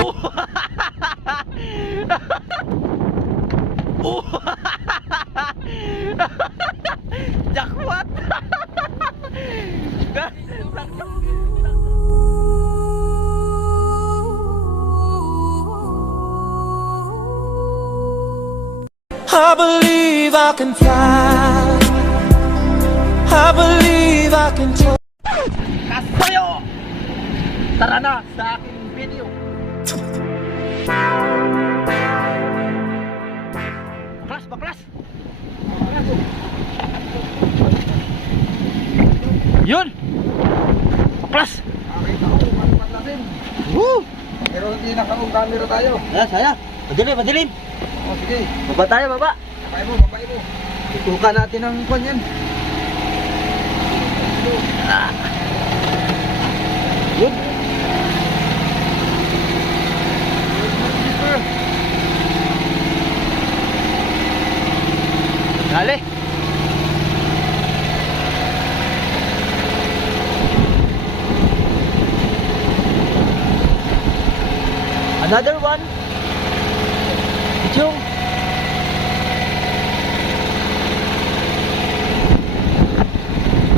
Oh! Oh! Jackpot! I believe I can fly. I believe I can fly. Kasayo! Tara na sa aking video. Baklas, baklas. Yun! Baklas! Nakita ko, manlasin. Woo! Pero hindi naka-on camera tayo. Saya. Madilim, madilim. O sige, Baba tayo, baba. babay mo, babay mo. Itukan natin ang kwan yan. Good. Dali. Another one. Ichong.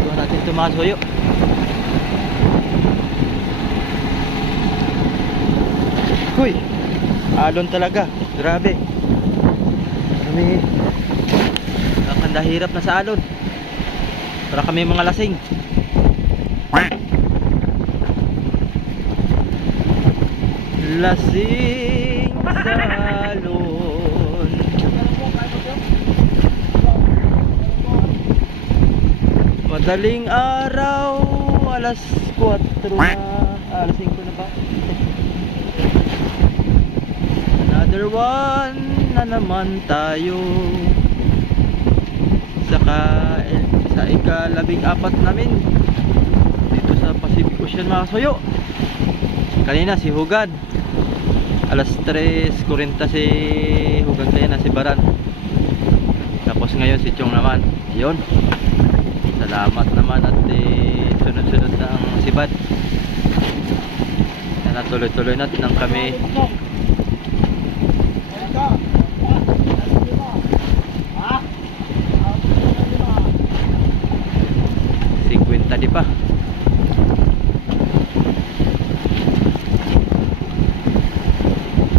Doon natin tumasuyo. Uy, alon talaga. Grabe. Kami ang hirap na sa alon. Para kami mga lasing. Lasing sa alon. Madaling araw, alas 4 na. Alas 5 na ba? Another one na naman tayo sa ika-14 namin dito sa Pacific Ocean, mga kasoyo. Kanina si Hugad alas 3:40 si Hugad, kaya na si Baran, tapos ngayon si Chong naman. Yun, salamat naman at sunod-sunod na ang sibad na tuloy-tuloy na nang kami. Tadi pa.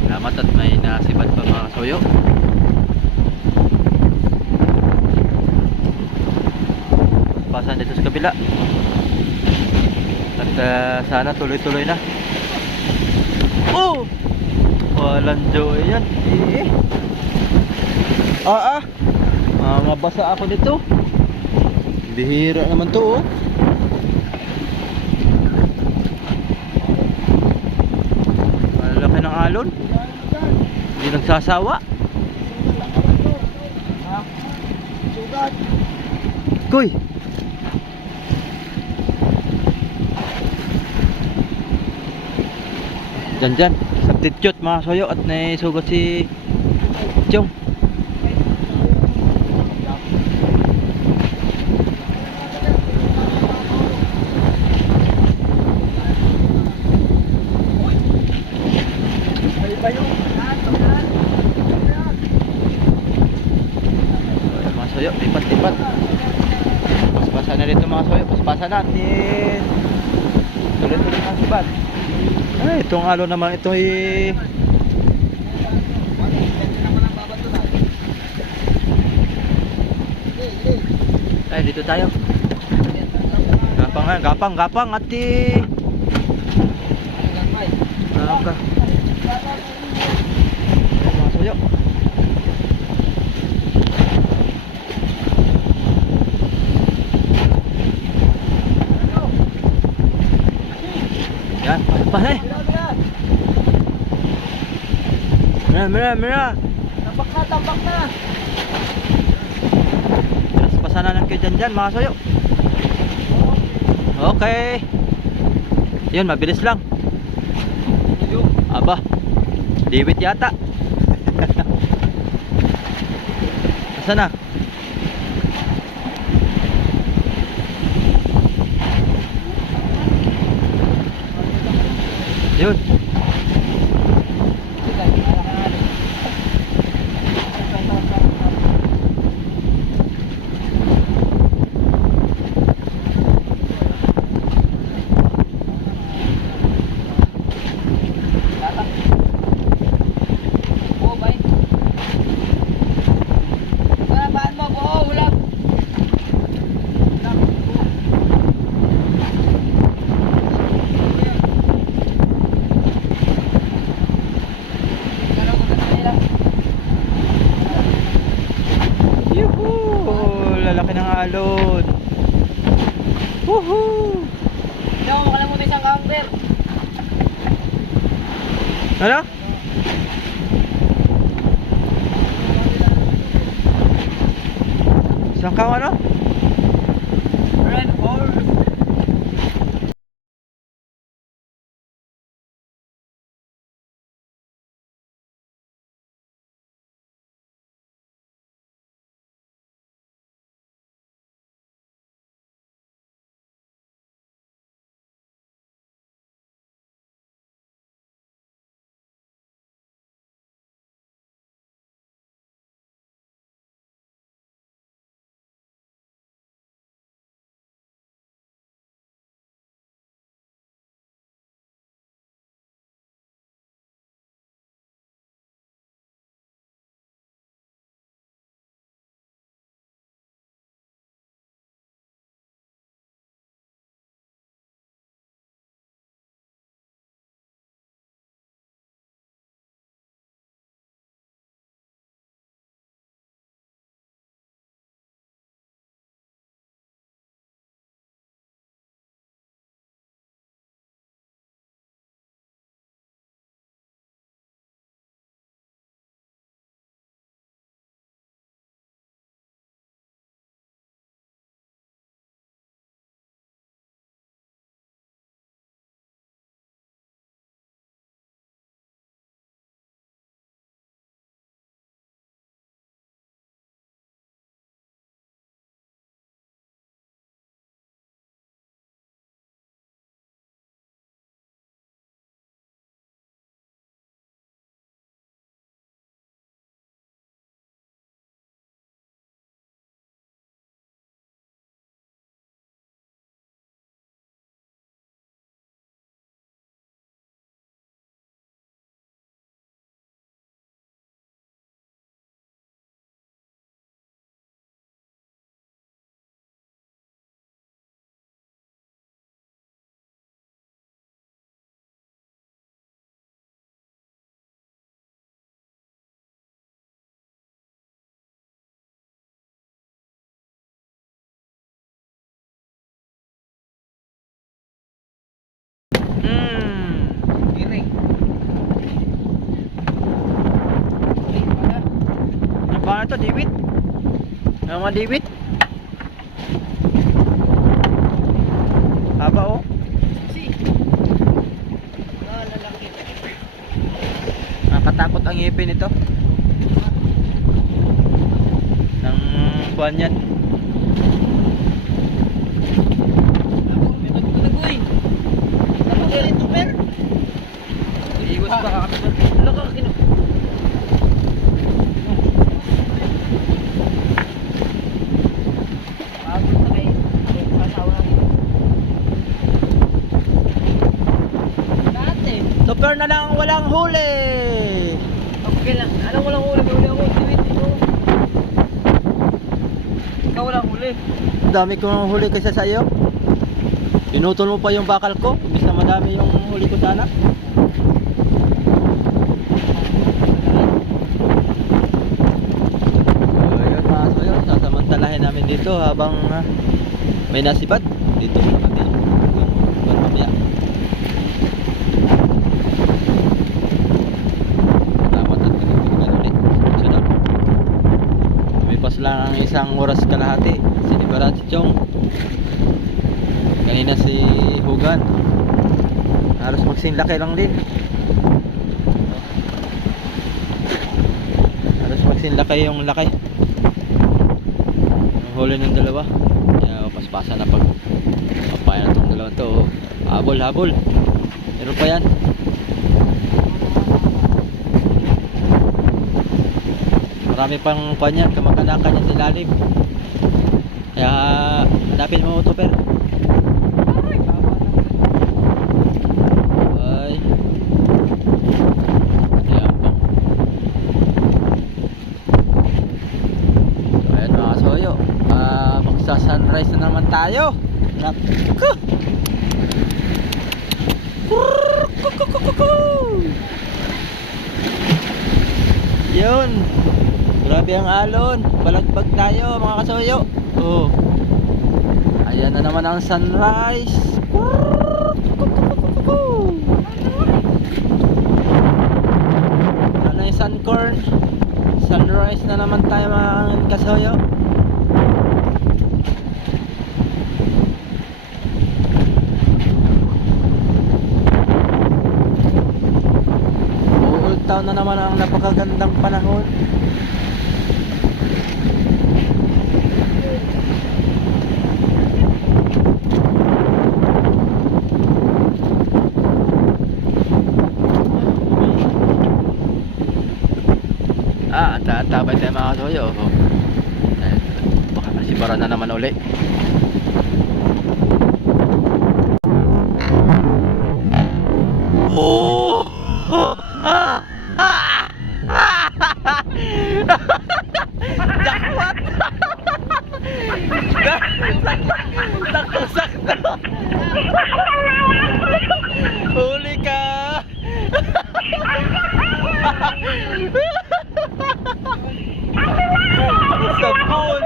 Salamat at may nasibat pa, mga kasoyo. Pasan dito sa kabila. At sana tuloy-tuloy na. Oh! Walang joy yan. Mabasa ako dito. Bihira naman to, oh. Malaki ng alon. Hindi nagsasawa. Kuy. Dyan. Substitute, mga soyo, at naisugot si Chong. Soyo, lipat-lipat. Paspasan na dito, mga soyo. Paspasan natin. Tuloy-tuloy ang sibat. Ay, itong alo naman ito ay, dito tayo. Gapang ati. Ka. Mga soyo. Yan, pasay. Mira. Tambak na. Paspasan na lang kayo dyan, mga soyo. Okay. Yun, mabilis lang. Aba, diwit yata. Asa na? Yun. Ano? Saan ka ano? Red horse. Giring. Ano ba na to? Diwit? Ano mga diwit? Haba oh. Nakakatakot ang ngipin nito. Nang buwan yan. Iwas pa kami doon. Ano ka kino? Super na lang walang huli. Okay lang. Anong walang huli? May huli ako. Diwit dito. Ikaw walang huli. Dami kong huli kaysa sa iyo. Pinutol mo pa yung bakal ko. Imbis na madami yung huli ko sana. Ayun mga kasoyo, sasamantalahin namin dito habang may nasipad. Dito natin yung mamaya. Salamat at pinagpiligan ulit. Sunod. Tumipas lang ang isang oras kalahati. Sinibarat si Chong. Kanina si Hugan. Halos magsinlaki lang din. Halos magsinlaki yung laki. Yung huli ng dalawa. Kaya paspasan na pag papayan itong dalawa to. Habol, habol. Meron pa yan. Marami pang panyan. Kamag-anakan yan sa ilalim. Kaya hanapin mo ito per. Sunrise na naman tayo. Naku. Yun. Grabe ang alon. Balagbag tayo mga kasoyo. Oh. Ayan na naman ang sunrise. naman tayo mga kasoyo. Old Town na naman ang napakagandang panahon. Tabay tayo mga kasoyo. Baka masibara na naman uli. Oh! Jackpot! Sakto-sakto! Huli ka! Sa pool!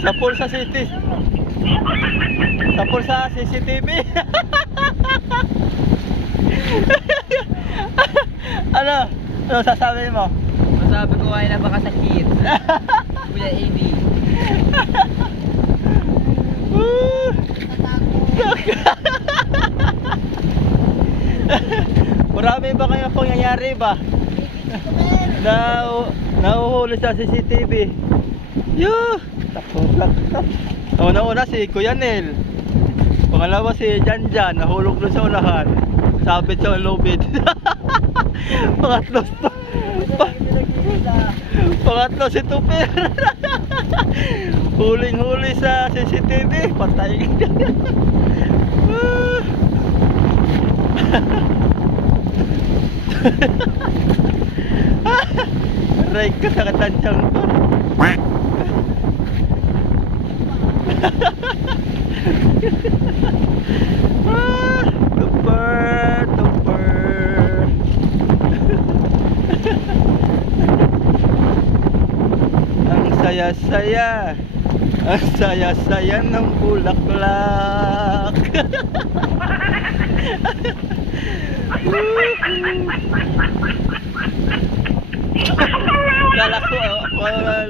Sa pool sa city! Sa pool sa CCTV! Ano? Ano sasabi mo? Masabi ko ay napakasakit. Kuya AB. Marami ba kayong pangyayari ba? Nahuhuli sa CCTV. Yuh! Takot. Una-una si Kuya Nel. Pangalawa si Janjan, nahulog doon sa unahan. Sabit sa lubid. Pangatlo si Tupir. Huling-huli sa CCTV. Patay. Aray ka sa katansyang ko. Tupper. Ang saya-saya. Ang saya-saya ng bulaklak. Kala ko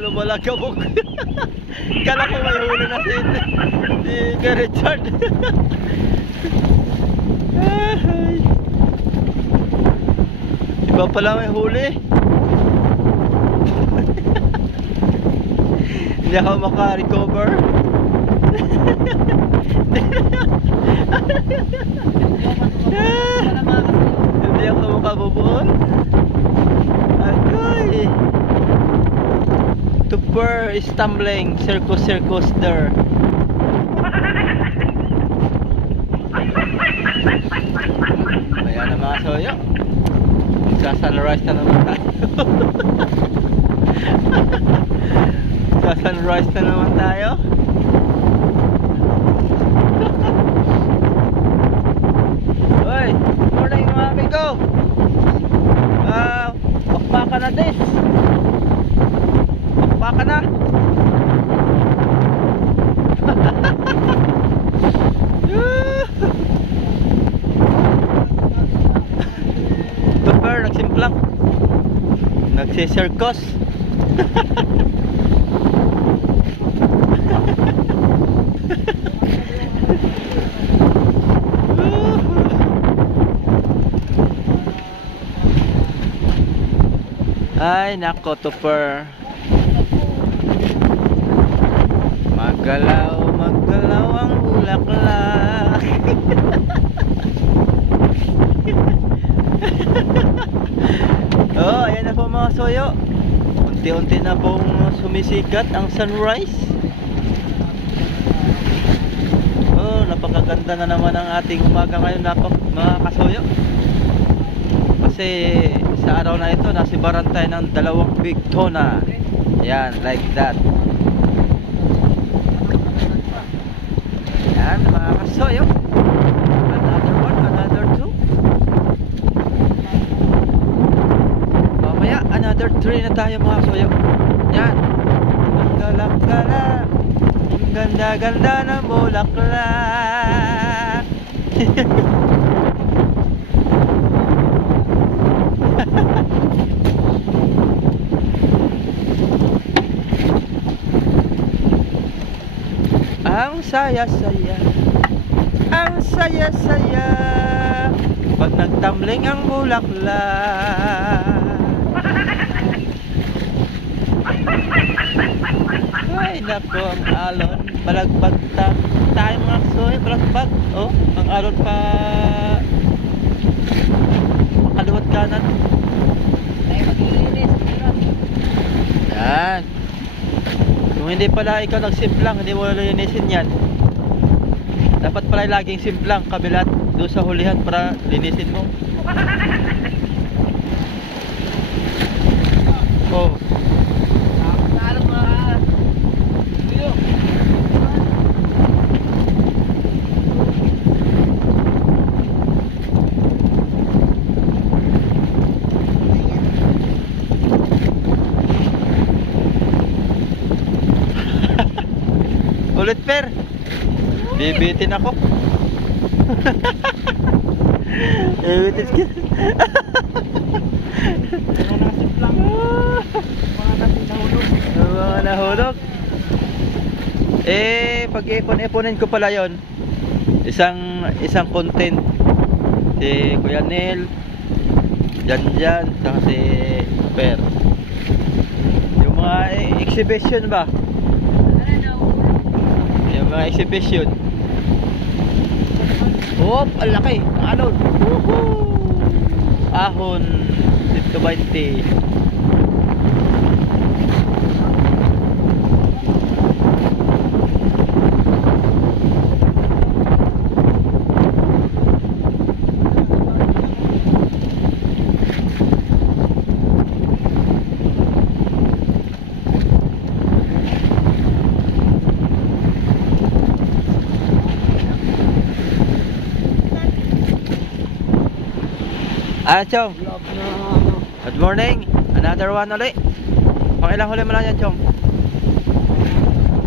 lumalagabog. Kala ko may huli na si Richard. Iba pala may huli. Hindi ako maka-recover. Hindi ako makabubuon. Agoy. Tupper is tumbling. Circus there. Ayan na mga soyo. Magsa-sunrise na naman tayo. Magsa-sunrise na naman tayo. Hoy, morning mga amigo. Pakpakan na this. Pakpakan na. Tupper, nagsimplang. Nagsisirkos. Ay nako, Tupper. Magalaw ang bulaklak. Oh, ayan na po mga soyo. Unti-unti na pong sumisikat ang sunrise. Oh, napakaganda na naman ang ating umaga ngayon mga kasoyo. Kasi sa araw na ito nasibaran tayo ng 2 big tuna. Yan, like that. Yan mga kasoyo. Another one, another two. Mamaya another 3 na tayo mga kasoyo. Yan. Ang galak-galak. Ang ganda-ganda ng bulaklak. saya-saya, ang saya-saya, pag nagtamling ang bulaklak. Ay nako, ang alon, balagbag tayo mga kasuyo, balagbag. Oh, ang alon pa makaliwat kanan. Tayo maglilinis. Yan. Kung hindi pala ikaw nagsimplang, hindi mo linisin yan. Dapat pala laging simplang kabilat doon sa hulihan para linisin mo. Oh. Talo mga. Tuyo. Ulit per. Bibitin ako. Bibitin ka. Mga nahulog. Pag ipon-iponin ko pala yon, isang content si Kuya Nel, Janjan, saka si Per. Yung mga exhibition ba? Yung mga exhibition. Oh, ang laki. Ang alon. Woohoo! Ahon. Dito 20. Chong. Good morning. Another one ulit. Pangilang huli mo lang yan, Chong?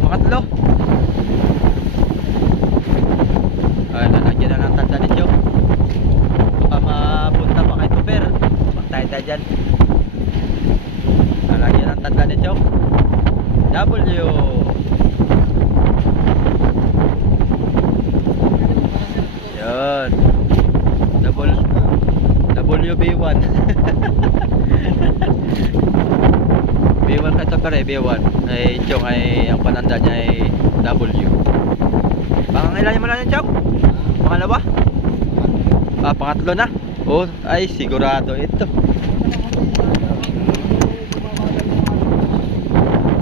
Pangatlo. Ay, lalagyan na lang tanda ni Chong. Baka mapunta pa kay Tuper. Magtay-tay dyan. Lalagyan ng tanda ni Chong. W. Yun. WB1. B1 ka ito pare, B1 ay Chong ay ang pananda niya ay W. Pangilan mo lang yan, Chong? Pangalawa? Pangatlo na? Oh, ay sigurado ito.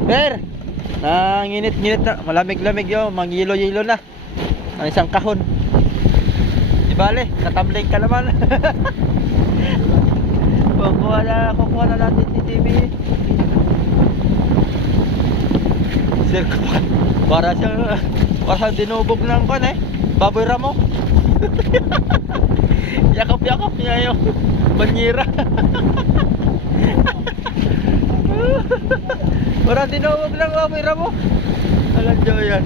Per! Nanginit-nginit na, malamig-lamig yun, manghilo-hilo na ang isang kahon. Di bale, natabling ka naman. Kukuha na natin si TV. Sir, para dinubog ng kon baboy ramo. Yakap-yakap niya yung banyera. Para dinubog ng baboy ramo. Alam nyo yan.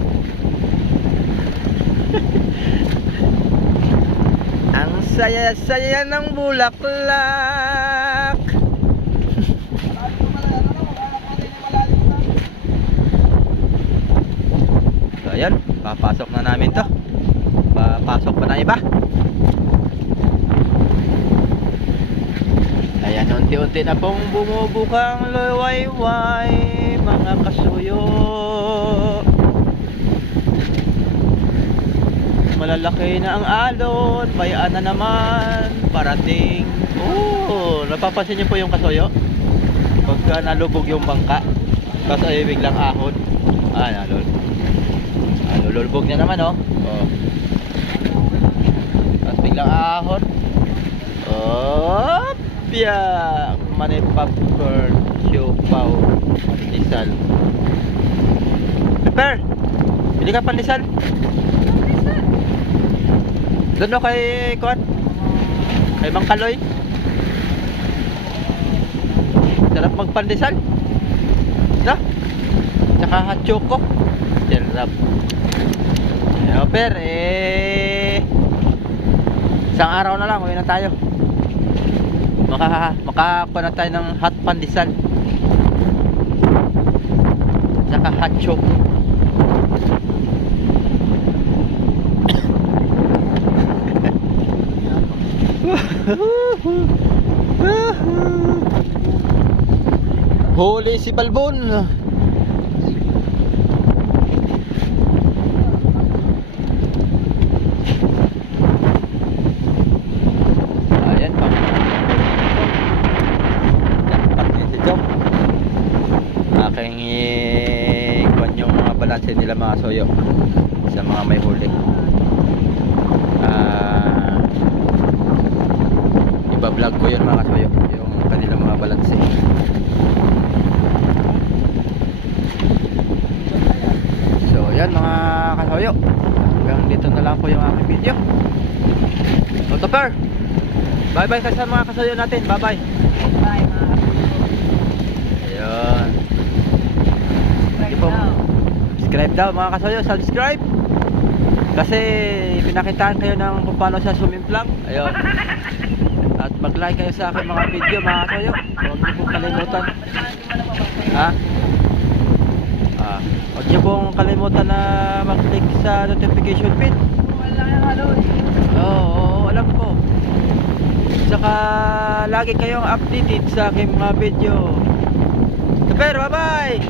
Ang saya-saya ng bulaklak. So ayan, papasok na namin to. Papasok pa na iba. Ayan, unti-unti na pong bumubukang luwayway, mga kasuyo. Malalaki na ang alon, bayaan na naman, parating. Oh, napapansin niyo po yung kasuyo? Pagka nalubog yung bangka, tapos ay biglang ahon. Nalulubog niya naman, oh. Tapos biglang ahon. Oh, piyak! Money popcorn, siopaw, pandesal. Prepare! Bili ka pandesal. Doon kay Kuan, kay Mang Kaloy. Sarap magpandesal, no? Tsaka hot choco. Sarap. Per, isang araw na lang, uwi na tayo. Makakuha na tayo ng hot pandesal tsaka hot choco. Huli si Balbon. Ayan pa. Jackpot din si Jom. Aking ikuan yung mga balanse nila mga soyo sa mga may huli. Iba-vlog ko yun mga soyo, yung kanilang mga balanse. So yan mga kasoyo, hanggang dito na lang po yung aking video. So Topper, bye bye sa mga kasoyo natin, bye bye. Bye mga Ayun. Hindi po, subscribe daw mga kasoyo, subscribe. Kasi pinakitaan kayo ng kung paano siya sumimplang. Ayun. At mag-like kayo sa aking mga video mga kasoyo. Huwag niyo pong kalimutan. Ha? Huwag niyo pong kalimutan na mag-click sa notification pin. Oo, alam ko. Saka lagi kayong updated sa aking mga video. Super, bye-bye!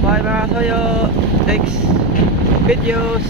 Bye-bye mga kasoyo. Next videos.